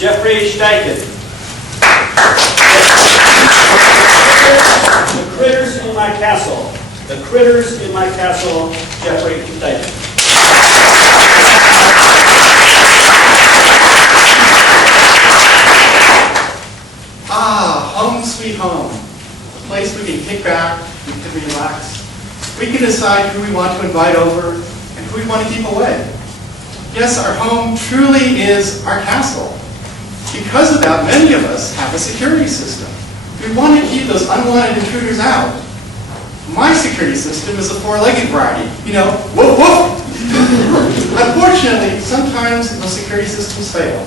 Jeffrey Steichen. The critters in my castle. The critters in my castle, Jeffrey Steichen. Ah, home sweet home. A place we can kick back, we can relax. We can decide who we want to invite over and who we want to keep away. Yes, our home truly is our castle. Because of that, many of us have a security system. We want to keep those unwanted intruders out. My security system is a four-legged variety. You know, woof woof. Unfortunately, sometimes those security systems fail.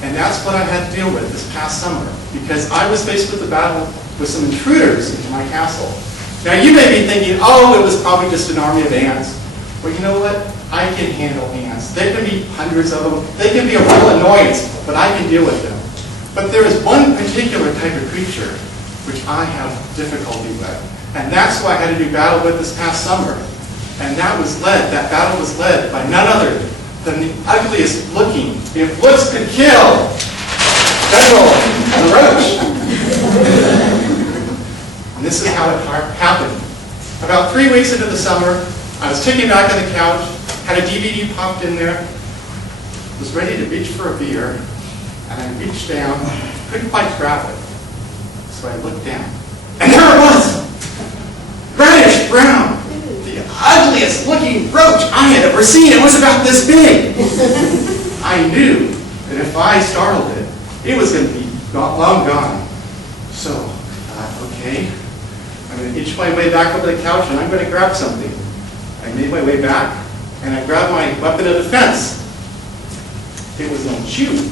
And that's what I had to deal with this past summer, because I was faced with a battle with some intruders into my castle. Now you may be thinking, oh, it was probably just an army of ants. Well, you know what? I can handle ants. There can be hundreds of them. They can be a real annoyance, but I can deal with them. But there is one particular type of creature which I have difficulty with. And that's who I had to do battle with this past summer. And that battle was led by none other than the ugliest looking, if looks could kill, General the Roach. And this is how it happened. About 3 weeks into the summer, I was kicking back on the couch, had a DVD popped in there, was ready to reach for a beer, and I reached down, couldn't quite grab it. So I looked down, and there it was! Reddish brown, the ugliest looking roach I had ever seen. It was about this big. I knew that if I startled it, it was going to be long gone. So I thought, okay, I'm going to inch my way back over the couch and I'm going to grab something. I made my way back and I grabbed my weapon of defense. It was on shoe.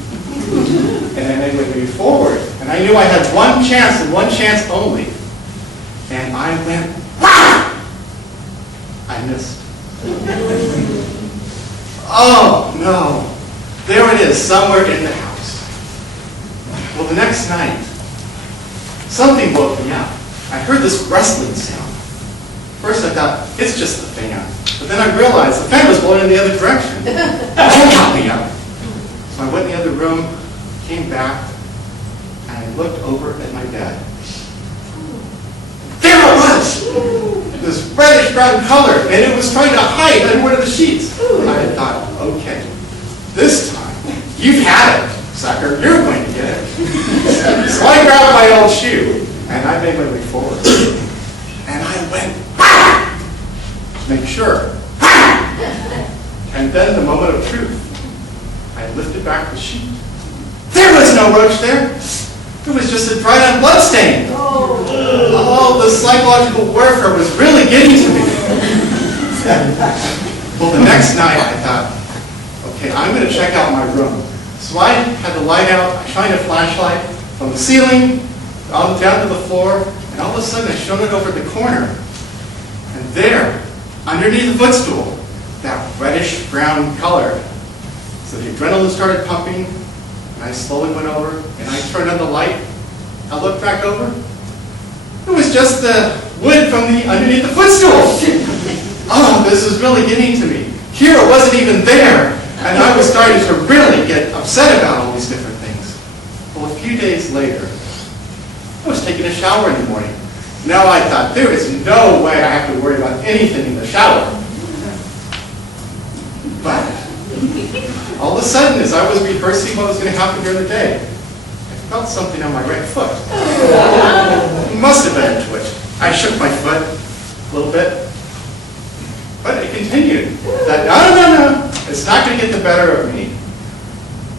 And I made my way forward. And I knew I had one chance and one chance only. And I went, wah! I missed. Oh, no. There it is, somewhere in the house. Well, the next night, something woke me up. I heard this rustling sound. First I thought, it's just the fan. But then I realized the fan was blowing in the other direction. That got me up. So I went in the other room, came back, and I looked over at my bed. There it was! This reddish brown color, and it was trying to hide under one of the sheets. And I thought, okay, this time, you've had it, sucker. You're going to get it. So I grabbed my old shoe, and I made my way forward. And I went, ah! To make sure. Ah! And then the moment of truth, I lifted back the sheet. There was no roach there. It was just a dried on blood stain. Oh, the psychological warfare was really getting to me. Well, the next night I thought, okay, I'm going to check out my room. So I had the light out, I shined a flashlight from the ceiling down to the floor, and all of a sudden I shone it over the corner. And there, underneath the footstool, that reddish brown color. So the adrenaline started pumping, and I slowly went over, and I turned on the light. I looked back over. It was just the wood from underneath the footstool. Oh, this is really getting to me. Kira wasn't even there, and I was starting to really get upset about all these different things. Well, a few days later, I was taking a shower in the morning. Now I thought, there is no way I have to worry about anything in the shower. But all of a sudden, as I was rehearsing what was going to happen during the day, I felt something on my right foot. It must have been a twitch. I shook my foot a little bit, but it continued. That, no, it's not going to get the better of me.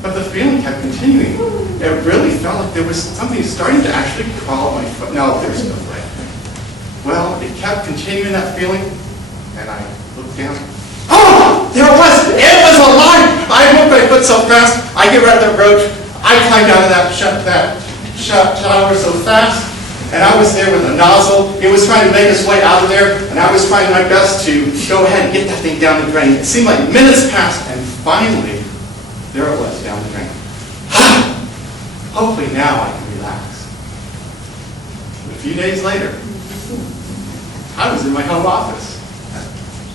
But the feeling kept continuing. It really felt like there was something starting to actually crawl up my foot. No, there's no way. Well, it kept continuing that feeling, and I looked down. Oh, there it was! It was alive! I moved my foot so fast, I get rid of that roach. I climbed out of that shower so fast, and I was there with a nozzle. It was trying to make its way out of there, and I was trying my best to go ahead and get that thing down the drain. It seemed like minutes passed, and finally, there it was down the drain. Hopefully now I can relax. But a few days later, I was in my home office,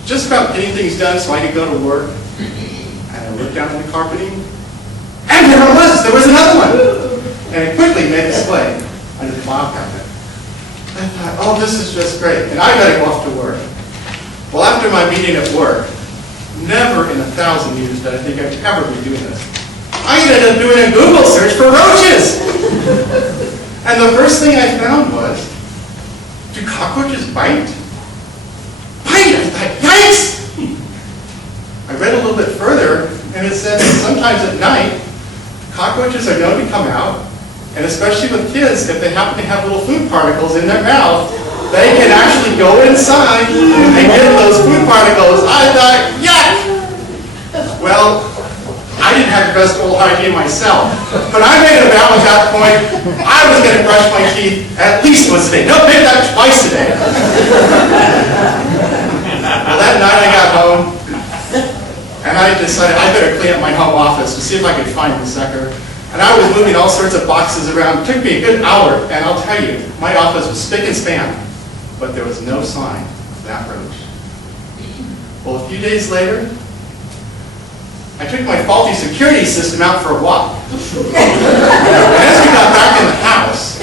just about getting things done so I could go to work. And I looked down at the carpeting, and there it was! there was another one. And it quickly made its way under the file cabinet. I thought, oh, this is just great. And I got to go off to work. Well, after my meeting at work, never in 1,000 years did I think I'd ever be doing this. I ended up doing a Google search for roaches. And the first thing I found was, do cockroaches bite? Bite! I thought, yikes! I read a little bit further, and it said that sometimes at night, cockroaches are known to come out, and especially with kids, if they happen to have little food particles in their mouth, they can actually go inside and get those food particles. I thought, yuck! Well, I didn't have the best oral hygiene myself, but I made a vow at that point, I was going to brush my teeth at least once a day. No, maybe that twice a day. Well, that night I got home, and I decided I better clean up my home office to see if I could find the sucker. And I was moving all sorts of boxes around. It took me a good hour, and I'll tell you, my office was spick and span, but there was no sign of that roach. Well, a few days later, I took my faulty security system out for a walk. And as we got back in the house,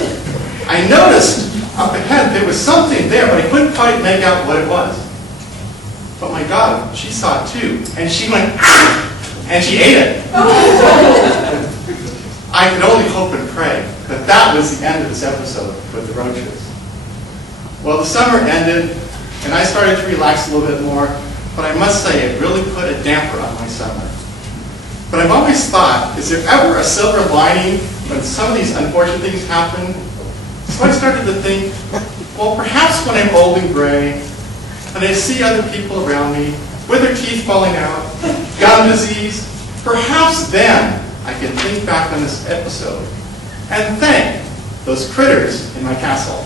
I noticed up ahead there was something there, but I couldn't quite make out what it was. But my daughter, she saw it too, and she went, ah! And she ate it. I could only hope and pray that that was the end of this episode with the roaches. Well, the summer ended, and I started to relax a little bit more, but I must say it really put a damper on my summer. But I've always thought, is there ever a silver lining when some of these unfortunate things happen? So I started to think, well, perhaps when I'm old and gray, and I see other people around me with their teeth falling out, gum disease, perhaps then I can think back on this episode and thank those critters in my castle.